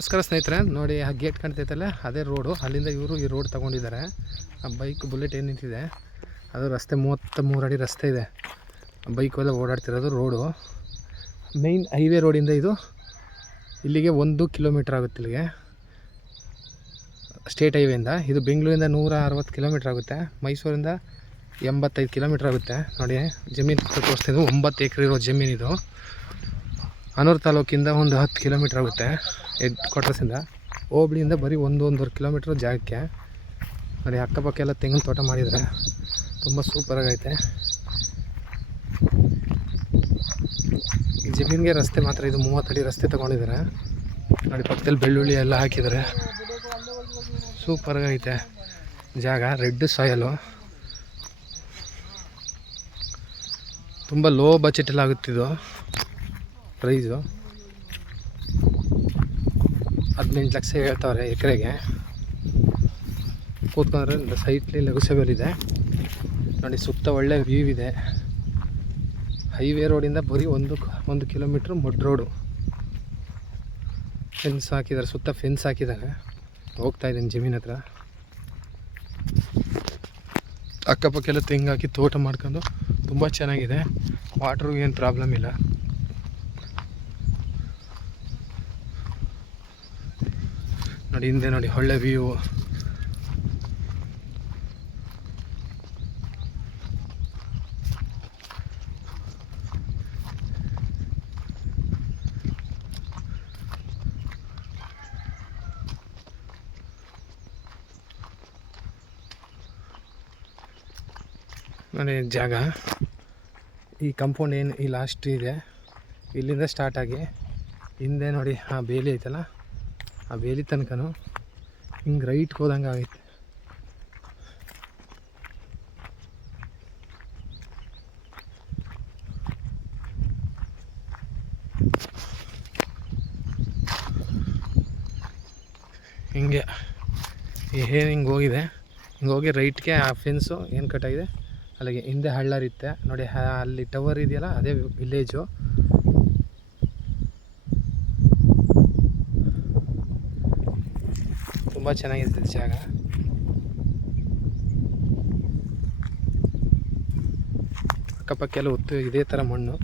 ನಮಸ್ಕಾರ ಸ್ನೇಹಿತರೆ, ನೋಡಿ ಆ ಗೇಟ್ ಕಾಣ್ತೈತಲ್ಲ ಅದೇ ರೋಡು. ಅಲ್ಲಿಂದ ಇವರು ಈ ರೋಡ್ ತೊಗೊಂಡಿದ್ದಾರೆ. ಆ ಬೈಕ್ ಬುಲೆಟ್ ಏನು ನಿಂತಿದೆ ಅದು ರಸ್ತೆ 33 ಅಡಿ ರಸ್ತೆ ಇದೆ. ಬೈಕೆಲ್ಲ ಓಡಾಡ್ತಿರೋದು ರೋಡು. ಮೈನ್ ಹೈವೇ ರೋಡಿಂದ ಇದು ಇಲ್ಲಿಗೆ 1 ಕಿಲೋಮೀಟ್ರ್ ಆಗುತ್ತೆ. ಇಲ್ಲಿಗೆ ಸ್ಟೇಟ್ ಹೈವೇಯಿಂದ ಇದು ಬೆಂಗಳೂರಿಂದ 160 ಕಿಲೋಮೀಟ್ರ್ ಆಗುತ್ತೆ. ಮೈಸೂರಿಂದ 85 ಕಿಲೋಮೀಟ್ರ್ ಆಗುತ್ತೆ. ನೋಡಿ ಜಮೀನು ತೋರಿಸ್ತಿದ್ದು 9 ಎಕರೆ ಇರೋ ಜಮೀನಿದು. ಹನೂರು ತಾಲೂಕಿಂದ ಒಂದು 10 ಕಿಲೋಮೀಟ್ರ್ ಆಗುತ್ತೆ ಹೆಡ್ ಕ್ವಾರ್ಟರ್ಸಿಂದ. ಹೋಬಳಿಯಿಂದ ಬರೀ 1-1.5 ಕಿಲೋಮೀಟ್ರ್ ಜಾಗಕ್ಕೆ. ನೋಡಿ ಅಕ್ಕಪಕ್ಕ ಎಲ್ಲ ತೆಂಗಿನ ತೋಟ ಮಾಡಿದರೆ ತುಂಬ ಸೂಪರಾಗೈತೆ. ಈ ಜಮೀನಿಗೆ ರಸ್ತೆ ಮಾತ್ರ ಇದು 30 ಅಡಿ ರಸ್ತೆ ತೊಗೊಂಡಿದ್ದಾರೆ. ನೋಡಿ ಪಕ್ಕದಲ್ಲಿ ಬೆಳ್ಳುಳ್ಳಿ ಎಲ್ಲ ಹಾಕಿದ್ದಾರೆ. ಸೂಪರಾಗೈತೆ ಜಾಗ. ರೆಡ್ ಸಾಯಲು ತುಂಬ ಲೋ ಬಜೆಟಲ್ಲಿ ಆಗುತ್ತಿದ್ದು. ಪ್ರೈಸು 18 ಲಕ್ಷ ಹೇಳ್ತಾವ್ರೆ ಎಕರೆಗೆ. ಕೂತ್ಕೊಂಡ್ರೆ ಸೈಟ್ಲಿ ನೆಗೋಸಿಯಬಲ್ ಇದೆ. ನೋಡಿ ಸುತ್ತ ಒಳ್ಳೆ ವ್ಯೂ ಇದೆ. ಹೈವೇ ರೋಡಿಂದ ಬರೀ 1 ಕಿಲೋಮೀಟ್ರ್ ಮಡ್ ರೋಡು. ಫೆನ್ಸ್ ಹಾಕಿದ್ದಾರೆ, ಸುತ್ತ ಫೆನ್ಸ್ ಹಾಕಿದ್ದಾರೆ. ಹೋಗ್ತಾ ಇದ್ದೀನಿ ಜಮೀನ್ ಹತ್ರ. ಅಕ್ಕಪಕ್ಕೆಲ್ಲ ತೆಂಗು ಹಾಕಿ ತೋಟ ಮಾಡ್ಕೊಂಡು ತುಂಬ ಚೆನ್ನಾಗಿದೆ. ವಾಟ್ರು ಏನು ಪ್ರಾಬ್ಲಮ್ ಇಲ್ಲ. ನೋಡಿ ಹಿಂದೆ ನೋಡಿ ಒಳ್ಳೆ ವ್ಯೂ. ನೋಡಿ ಜಾಗ. ಈ ಕಾಂಪೌಂಡ್ ಏನು ಈ ಲಾಸ್ಟ್ ಇದೆ, ಇಲ್ಲಿಂದ ಸ್ಟಾರ್ಟ್ ಆಗಿ ಹಿಂದೆ ನೋಡಿ ಆ ಬೇಲಿ ಐತಲ್ಲ, ಆ ಬೇಲಿ ತನಕನೂ ಹಿಂಗೆ ರೈಟ್ಗೆ ಹೋದಂಗೆ ಆಗೈತೆ. ಹಿಂಗೆ ಏನು ಹಿಂಗೆ ಹೋಗಿದೆ. ಹಿಂಗೆ ಹೋಗಿ ರೈಟ್ಗೆ ಆ ಫೆನ್ಸು ಏನು ಕಟ್ಟಾಗಿದೆ ಅಲ್ಲಿಗೆ. ಹಿಂದೆ ಹಳ್ಳರಿತ್ತೆ ನೋಡಿ, ಅಲ್ಲಿ ಟವರ್ ಇದೆಯಲ್ಲ ಅದೇ ವಿಲೇಜು. ತುಂಬ ಚೆನ್ನಾಗಿದೆ ಜಾಗ. ಅಕ್ಕಪಕ್ಕೆಲ್ಲ ಇದೇ ಥರ ಮಣ್ಣು.